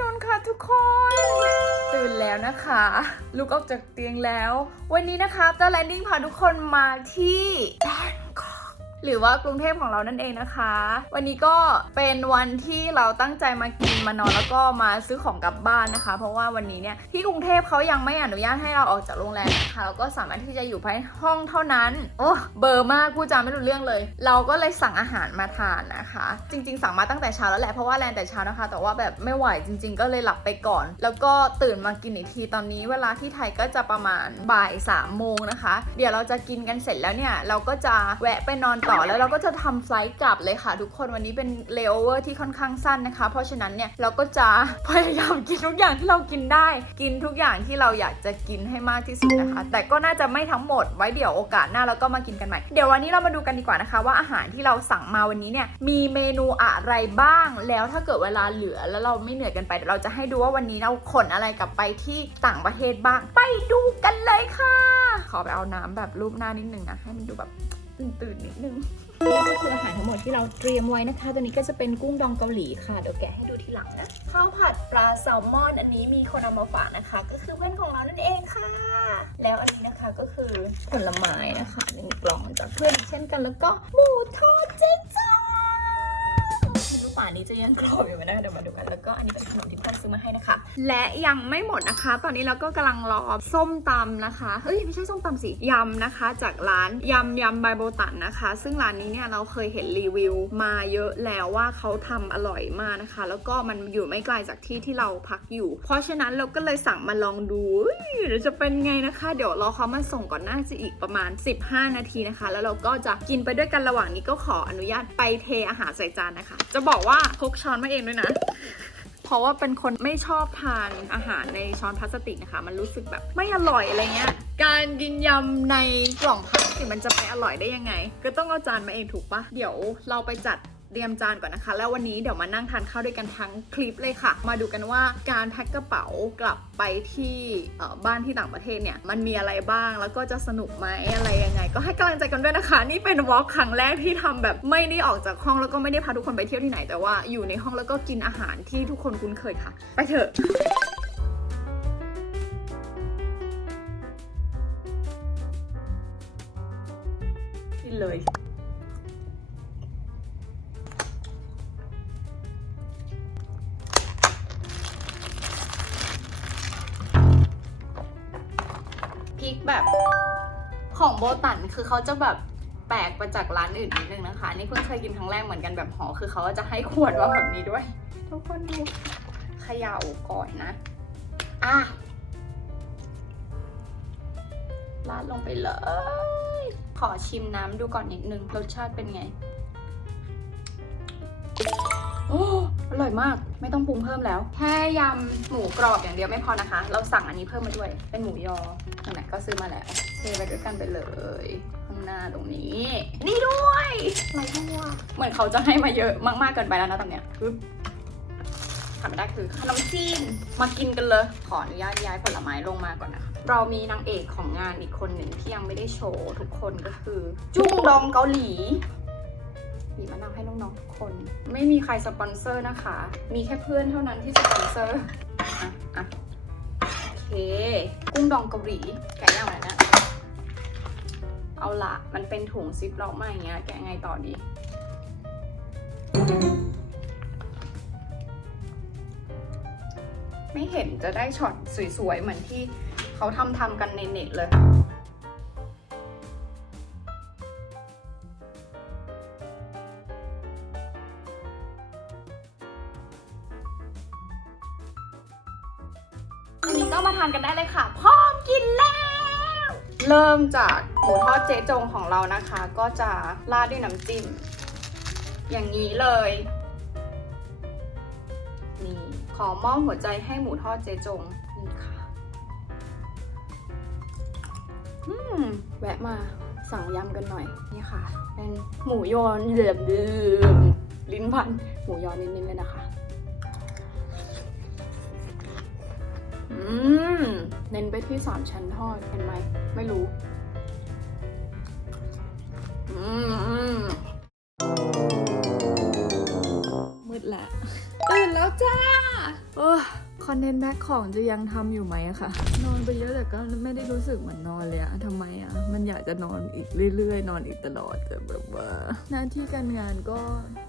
นุ่นค่ะทุกคน ตื่นแล้วนะคะ ลุกออกจากเตียงแล้ว วันนี้นะคะจะแลนดิ้งพาทุกคนมาที่แบงกอก หรือว่ากรุงเทพของเรานั่นเองนะคะ วันนี้ก็เป็นวันที่เราตั้งใจมากินมานอนแล้วก็มาซื้อของกลับบ้านนะคะ เพราะว่าวันนี้เนี่ยที่กรุงเทพเขายังไม่อนุญาตให้เราออกจากโรงแรมนะคะเราก็สามารถที่จะอยู่ภายในห้องเท่านั้น โอ้เบอร์มากพูดจาไม่รู้เรื่องเลย เราก็เลยสั่งอาหารมาทานนะคะ จริง ๆ สั่งมาตั้งแต่เช้าแล้วแหละเพราะว่าแลนแต่เช้านะคะ แต่ว่าแบบไม่ไหวจริง ๆ ก็เลยหลับไปก่อน แล้วก็ตื่นมากินอีกทีตอนนี้ เวลาที่ไทยก็จะประมาณบ่ายสามโมงนะคะ เดี๋ยวเราจะกินกันเสร็จแล้วเนี่ยเราก็จะแวะไปนอนต่อแล้วเราก็จะทำไฟล์กลับเลยค่ะ ทุกคนวันนี้เป็นเลเวอร์ที่ค่อนข้างสั้นนะคะ เพราะฉะนั้นเนี่ยเราก็จะพยายามกินทุกอย่างที่เรากินได้ กินทุกอย่างที่เราอยากจะกินให้มากที่สุดนะคะ แต่ก็น่าจะไม่ทั้งหมดไว้เดี๋ยวโอกาสหน้าเราก็มากินกันใหม่เดี๋ยววันนี้เรามาดูกันดีกว่านะคะ ว่าอาหารที่เราสั่งมาวันนี้เนี่ยมีเมนูอะไรบ้าง แล้วถ้าเกิดเวลาเหลือแล้วเราไม่เหนื่อยกันไปเราจะให้ดูว่าวันนี้เราขนอะไรกลับไปที่ต่างประเทศบ้าง ไปดูกันเลยค่ะ ขอไปเอาน้ำแบบรูปหน้านิดนึงนะให้มันดูแบบ ตื่นๆนิดนึงนี่ก็คืออาหารทั้งหมดที่เราเตรียมไว้นะคะ ตัวนี้ก็จะเป็นกุ้งดองเกาหลีค่ะ เดี๋ยวแกะให้ดูทีหลังนะ ข้าวผัดปลาแซลมอน อันนี้มีคนเอามาฝากนะคะ ก็คือเพื่อนของเรานั่นเองค่ะ แล้วอันนี้นะคะก็คือผลไม้นะคะหนึ่งกล่องจากเพื่อนอีกเช่นกัน แล้วก็หมูทอดเจ๊จ้า ไม่รู้ป่านนี้จะยังกรอบอยู่ไหมนะเดี๋ยวมาดูกันแล้วก็อันนี้เป็นขนมที่เพื่อนซื้อมาให้นะคะ และยังไม่หมดนะคะ ตอนนี้เราก็กำลังรอส้มตำนะคะเฮ้ยไม่ใช่ส้มตำสิยำนะคะ จากร้านยำยำบายโบตันนะคะ ซึ่งร้านนี้เนี่ยเราเคยเห็นรีวิวมาเยอะแล้วว่าเขาทำอร่อยมากนะคะ แล้วก็มันอยู่ไม่ไกลจากที่ที่เราพักอยู่ เพราะฉะนั้นเราก็เลยสั่งมาลองดูเฮ้ยเดี๋ยวจะเป็นไงนะคะ เดี๋ยวรอเขามาส่งก่อนน่าจะอีกประมาณ 15 นาทีนะคะ แล้วเราก็จะกินไปด้วยกันระหว่างนี้ก็ขออนุญาตไปเทอาหารใส่จานนะคะ จะบอกว่าพกช้อนมาเองด้วยนะ เพราะว่าเป็นคนไม่ชอบทานอาหารในช้อนพลาสติกนะคะ มันรู้สึกแบบไม่อร่อยอะไรเงี้ย การกินยำในกล่องพลาสติกมันจะไปอร่อยได้ยังไง ก็ต้องเอาจานมาเองถูกปะเดี๋ยวเราไปจัด เตรียมจานก่อนนะคะ แล้ววันนี้เดี๋ยวมานั่งทานข้าวด้วยกันทั้งคลิปเลยค่ะ มาดูกันว่าการแพ็คกระเป๋ากลับไปที่บ้านที่ต่างประเทศเนี่ยมันมีอะไรบ้างแล้วก็จะสนุกไหมอะไรยังไง ก็ให้กำลังใจกันด้วยนะคะ นี่เป็นวอล์กครั้งแรกที่ทำแบบไม่ได้ออกจากห้องแล้วก็ไม่ได้พาทุกคนไปเที่ยวที่ไหน แต่ว่าอยู่ในห้องแล้วก็กินอาหารที่ทุกคนคุ้นเคยค่ะ ไปเถอะกินเลย เขาจะแบบแปลกไปจากร้านอื่นนิดนึงนะคะ นี่เพิ่งเคยกินครั้งแรกเหมือนกันแบบห่อคือเขาจะให้ขวดมาแบบนี้ด้วย ทุกคนดูเขย่าก่อนนะอะราดลงไปเลย ขอชิมน้ำดูก่อนนิดนึง รสชาติเป็นไง โอ้ อร่อยมากไม่ต้องปรุงเพิ่มแล้ว แค่ยำหมูกรอบอย่างเดียวไม่พอนะคะ เราสั่งอันนี้เพิ่มมาด้วย เป็นหมูยออันไหนก็ซื้อมาแล้วเทไปด้วยกันไปเลยข้างหน้าตรงนี้ นี่ด้วยอะไรทั่วเหมือนเขาจะให้มาเยอะมากๆเกินไปแล้วนะตอนเนี้ยปึ๊บขาดไม่ได้คือขนมจีนมากินกันเลย ขออนุญาตย้ายผลไม้ลงมาก่อนนะคะเรามีนางเอกของงานอีกคนหนึ่งที่ยังไม่ได้โชว์ทุกคนก็คือ จุ้งดองเกาหลี บีบมะนาวให้น้องๆทุกคน ไม่มีใครสปอนเซอร์นะคะ มีแค่เพื่อนเท่านั้นที่สปอนเซอร์อะอะโอเค กุ้งดองเกาหลีแกะย่างไรนะเอาละมันเป็นถุงซิปล็อกมาอย่างเงี้ยแกะไงต่อดีไม่เห็นจะได้ช็อตสวยๆ เหมือนที่เขาทำทำกันในเน็ตเลย เริ่มจากหมูทอดเจ๊จงของเรานะคะ ก็จะราดด้วยน้ำจิ้ม อย่างนี้เลย นี่ขอมอบหัวใจให้หมูทอดเจ๊จง นี่ค่ะ อืม แวะมาสั่งยำกันหน่อย นี่ค่ะ เป็นหมูยอนเหลือบดืมลิ้นพัน หมูยอนิดๆเลยนะคะ อืม เน้นไปที่สามชั้นทอด เห็นไหม ไม่รู้ อืมมืดละตื่นแล้วจ้าเออ คอนเทนต์แบ็คของจะยังทำอยู่ไหมคะนอนไปเยอะแต่ก็ไม่ได้รู้สึกเหมือนนอนเลยอะทำไมอะมันอยากจะนอนอีกเรื่อยๆ นอนอีกตลอดแต่แบบว่าหน้าที่การงานก็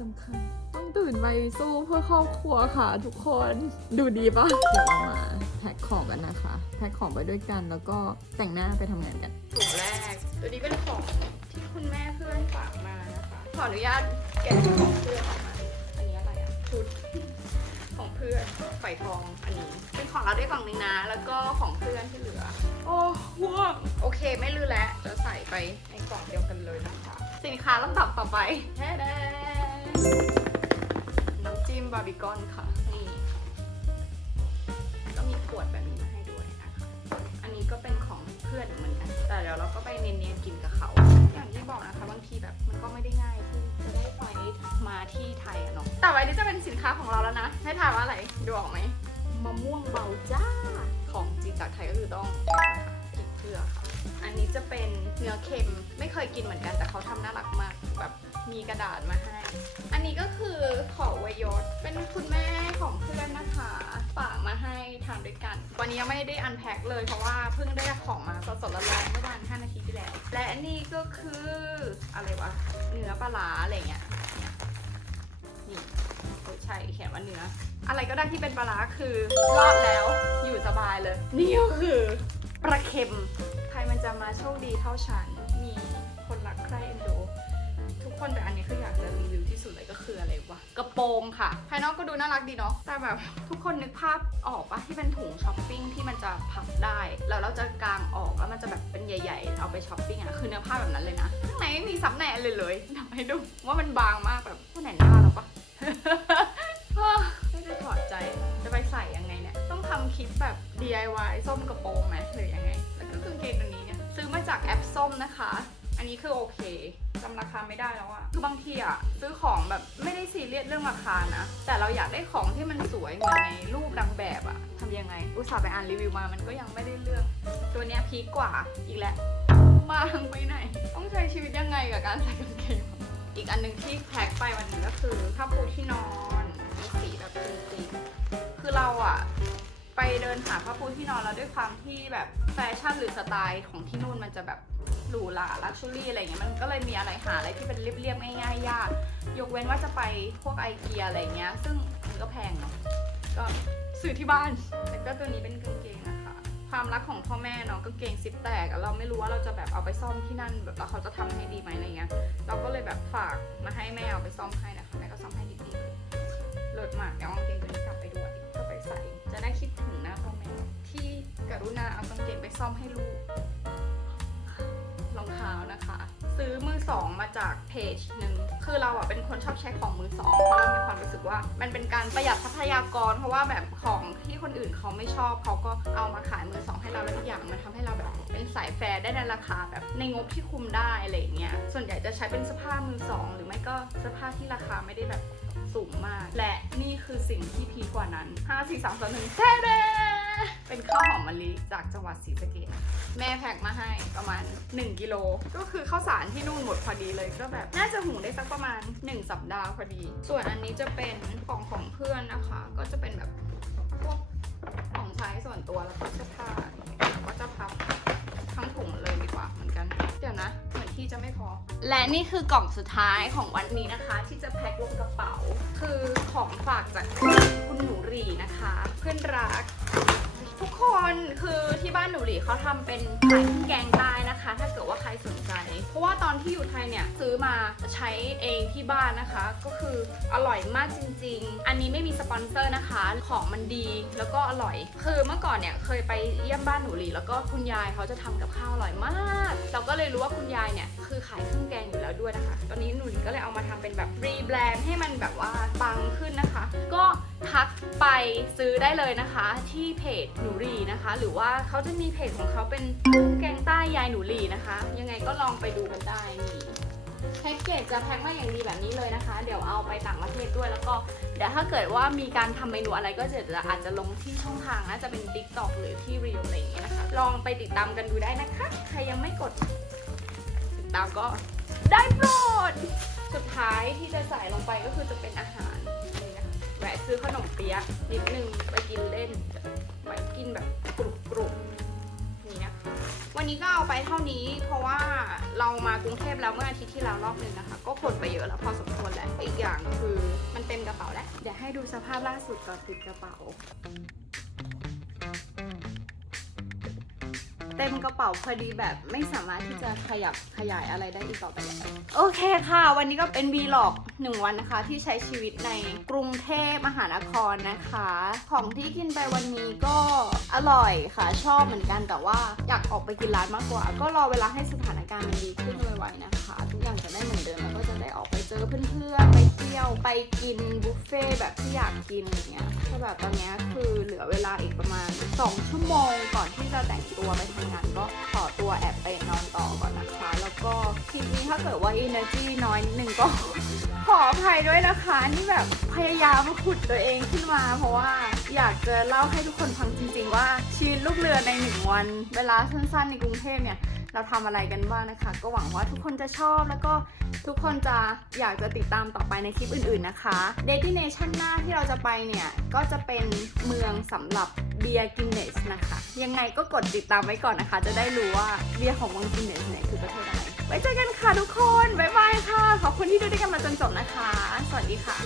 สำคัญ ต้องตื่นไปสู้เพื่อครอบครัวค่ะทุกคนดูดีปะเดี๋ยวเรามาแพ็คของกันนะคะแพ็คของไปด้วยกันแล้วก็แต่งหน้าไปทำงานกันถุงแรก ตัวนี้เป็นของที่คุณแม่เพื่อนฝากมานะคะขออนุญาตแกะของเพื่อนออกมาอันนี้อะไรอะชุด ของเพื่อนไฝทองอันนี้ เป็นของเราได้กล่องนึงนะ แล้วก็ของเพื่อนที่เหลือ โอ้ห่วงโอเคไม่ลือแล้วจะใส่ไปในกล่องเดียวกันเลยนะคะ สินค้าลำดับต่อไปแท้แดน้ำจิ้มบาร์บีคอนค่ะนี่ก็มีขวดแบบนี้มาให้ด้วยนะคะ อันนี้ก็เป็นของเพื่อนเหมือนกัน แต่เดี๋ยวเราก็ไปเนียนๆกินกับเขา อย่างที่บอกนะคะบางทีแบบมันก็ไม่ได้ง่ายที่จะได้ไฟล์มาที่ไทยอะเนาะ แต่วันนี้จะเป็นสินค้าของเราแล้วนะ ให้ถ่ายว่าอะไร ดูออกไหมมะม่วงเบาจ้า ของจีนจากไทยก็คือต้องกินเพื่อค่ะ อันนี้จะเป็นเนื้อเค็ม ไม่เคยกินเหมือนกันแต่เขาทำน่ารักมากแบบมีกระดาษมาให้ อันนี้ก็คือของเวยศเป็นคุณแม่ของเพื่อนนะคะฝาก มาให้ทานด้วยกัน วันนี้ยังไม่ได้อันแพ็คเลยเพราะว่าเพิ่งได้ของมาสดๆร้อนๆเมื่อวัน5นาทีที่แล้ว และนนี้ก็คืออะไรวะเนื้อปลาร้าอะไรเงี้ยนี่เออใช่เขียนว่าเนื้อ อะไรก็ได้ที่เป็นปลาร้าคือรอดแล้วอยู่สบายเลย นี่ก็คือปลาเค็ม ใครมันจะมาโชคดีเท่าฉันมีคนรักใครเอ็นดู คนแต่อันนี้คืออยากจะรีวิวที่สุดเลยก็คืออะไรวะกระโปรงค่ะ ภายนอกก็ดูน่ารักดีเนาะแต่แบบทุกคนนึกภาพออกปะที่เป็นถุงช้อปปิ้งที่มันจะพับได้ แล้วเราจะกางออกแล้วมันจะแบบเป็นใหญ่ ๆ เอาไปช้อปปิ้งอะคือเนื้อผ้าแบบนั้นเลยนะข้างในไม่มีซับในอะไรเลยทำให้ดูว่ามันบางมากแบบว่าไหนหน้าเราปะไม่ได้ถอดใจจะไปใส่ยังไงเนี่ยต้องทำคลิปแบบ DIY ส้มกระโปรงไหมหรือยังไง แล้วก็กางเกงตัวนี้เนี่ยซื้อมาจากแอปส้มนะคะ อันนี้คือโอเคจำราคาไม่ได้แล้วอะคือบางทีอะซื้อของแบบไม่ได้ซีเรียสเรื่องราคานะ แต่เราอยากได้ของที่มันสวยเหมือนในรูปดังแบบอะทำยังไง อุตส่าห์ไปอ่านรีวิวมามันก็ยังไม่ได้เลือกตัวเนี้ยพีคกว่าอีกแล้วบางไปไหน ต้องใช้ชีวิตยังไงกับการใส่กางเกงอีกอันหนึ่งที่แพ็คไปวันนี้ก็คือผ้าปูที่นอนสีแบบจริงๆคือเราอะ ไปเดินหาผ้าปูที่นอนแล้วด้วยความที่แบบแฟชั่นหรือสไตล์ของที่นู่นมันจะแบบหรูหราลักชัวรี่อะไรเงี้ยมันก็เลยมีอะไรหาอะไรที่เป็นเรียบๆง่ายๆยาก ยกเว้นว่าจะไปพวกไอเกียอะไรเงี้ย ซึ่งมันก็แพงเนาะก็ซื้อที่บ้านแล้วก็ตัวนี้เป็นกางเกงนะคะ ความรักของพ่อแม่เนาะกางเกงซิปแตกเราไม่รู้ว่าเราจะแบบเอาไปซ่อมที่นั่นแบบแล้วเขาจะทำให้ดีไหมอะไรเงี้ยเราก็เลยแบบฝากมาให้แม่เอาไปซ่อมให้นะคะแม่ก็ซ่อมให้ดีๆ รุณาเอากางเกงไปซ่อมให้ลูกรองเท้านะคะ ซื้อมือสองมาจากเพจหนึ่งคือเราอะเป็นคนชอบใช้ของมือสองเพราะเรามีความรู้สึกว่า มันเป็นการประหยัดทรัพยากร เพราะว่าแบบของที่คนอื่นเขาไม่ชอบเขาก็เอามาขายมือสองให้เราแล้วอีกอย่างมันทำให้เราแบบเป็นสายแฟร์ได้ในราคาแบบในงบที่คุมได้อะไรเงี้ยส่วนใหญ่จะใช้เป็นเสื้อผ้ามือสองหรือไม่ก็เสื้อผ้าที่ราคาไม่ได้แบบสูงมาก และนี่คือสิ่งที่พีกว่านั้น5 4 3 2 1แท้เด้ เป็นข้าวหอมมะลิจากจังหวัดศรีสะเกษแม่แพ็คมาให้ประมาณ 1 กิโล ก็คือข้าวสารที่นู่นหมดพอดีเลยก็แบบ น่าจะหุงได้สักประมาณ 1 สัปดาห์พอดี ส่วนอันนี้จะเป็นของของเพื่อนนะคะ ก็จะเป็นแบบพวกของใช้ส่วนตัวแล้วก็เสื้อผ้าก็จะพับทั้งถุงเลยดีกว่าเหมือนกัน เดี๋ยวนะ เหมือนที่จะไม่พอ และนี่คือกล่องสุดท้ายของวันนี้นะคะ ที่จะแพ็คลงกระเป๋า คือของฝากจากคุณหนูรีนะคะ เพื่อนรัก ทุกคนคือ บ้านหนูหลีเขาทำเป็นขายเครื่องแกงใต้นะคะ ถ้าเกิดว่าใครสนใจ เพราะว่าตอนที่อยู่ไทยเนี่ยซื้อมาใช้เองที่บ้านนะคะ ก็คืออร่อยมากจริง ๆ อันนี้ไม่มีสปอนเซอร์นะคะ ของมันดีแล้วก็อร่อย คือเมื่อก่อนเนี่ยเคยไปเยี่ยมบ้านหนูหลีแล้วก็คุณยายเขาจะทำกับข้าวอร่อยมาก เราก็เลยรู้ว่าคุณยายเนี่ยคือขายเครื่องแกงอยู่แล้วด้วยนะคะ ตอนนี้หนูหลีก็เลยเอามาทำเป็นแบบรีแบรนด์ให้มันแบบว่าปังขึ้นนะคะ ก็ทักไปซื้อได้เลยนะคะ ที่เพจหนูรีนะคะ หรือว่าเขาจะมีเพจของเขาเป็นเครื่องแกงใต้ยายหนูรีนะคะ ยังไงก็ลองไปดูกันได้นี่แพ็กเกจจะแพ็คมาอย่างดีแบบนี้เลยนะคะ เดี๋ยวเอาไปต่างประเทศด้วยแล้วก็เดี๋ยวถ้าเกิดว่ามีการทำเมนูอะไรก็จะอาจจะลงที่ช่องทางนะจะเป็น TikTok หรือที่ Reel อะไรอย่างเงี้ยนะคะลองไปติดตามกันดูได้นะคะ ใครยังไม่กด ติดตามก็ได้โปรด สุดท้ายที่จะใส่ลงไปก็คือจะเป็นอาหารนี่นะคะแวะซื้อขนมเปี๊ยะนิดนึงไปกินเล่นไปกินแบบกรุบกรุบ วันนี้ก็เอาไปเท่านี้ เพราะว่าเรามากรุงเทพแล้วเมื่ออาทิตย์ที่แล้วรอบหนึ่งนะคะ ก็ขนไปเยอะแล้วพอสมควรแหละอีกอย่างคือมันเต็มกระเป๋าแล้วเดี๋ยวให้ดูสภาพล่าสุดก่อนติดกระเป๋า เต็มกระเป๋าพอดีแบบไม่สามารถที่จะขยับขยายอะไรได้อีกต่อไปแล้วโอเคค่ะ วันนี้ก็เป็นวีล็อกหนึ่งวันนะคะ ที่ใช้ชีวิตในกรุงเทพมหานครนะคะ ของที่กินไปวันนี้ก็อร่อยค่ะชอบเหมือนกันแต่ว่าอยากออกไปกินร้านมากกว่า ก็รอเวลาให้สถานการณ์มันดีขึ้นไวๆนะคะ ทุกอย่างจะได้เหมือนเดิมแล้วก็จะได้ออกไปเจอเพื่อนๆไปเที่ยวไปกินบุฟเฟ่แบบที่อยากกินอย่างเงี้ยก็แบบตอนนี้คือเหลือเวลาอีกประมาณ 2 ชั่วโมงก่อนที่จะแต่งตัวไปทำงานก็ขอตัวแอบไปนอนต่อก่อนนะคะ แล้วก็คลิปนี้ถ้าเกิดว่าอินเนอร์จีน้อยนิดนึงก็ ขออภัยด้วยนะคะนี่แบบพยายามขุดตัวเองขึ้นมา เพราะว่าอยากจะเล่าให้ทุกคนฟังจริง ๆ ว่าชีวิตลูกเรือในหนึ่งวัน เวลาสั้นๆในกรุงเทพเนี่ย เราทำอะไรกันบ้างนะคะ ก็หวังว่าทุกคนจะชอบแล้วก็ทุกคนจะอยากจะติดตามต่อไปในคลิปอื่นๆนะคะ Destination หน้าที่เราจะไปเนี่ย ก็จะเป็นเมืองสำหรับเบียร์กินเนสนะคะ ยังไงก็กดติดตามไว้ก่อนนะคะ จะได้รู้ว่าเบียร์ของเมืองกินเนสเนี่ยคือประเทศอะไรไว้เจอกันค่ะทุกคน บ๊ายบายค่ะ ขอบคุณที่ดูด้วยกันมาจนจบนะคะ สวัสดีค่ะ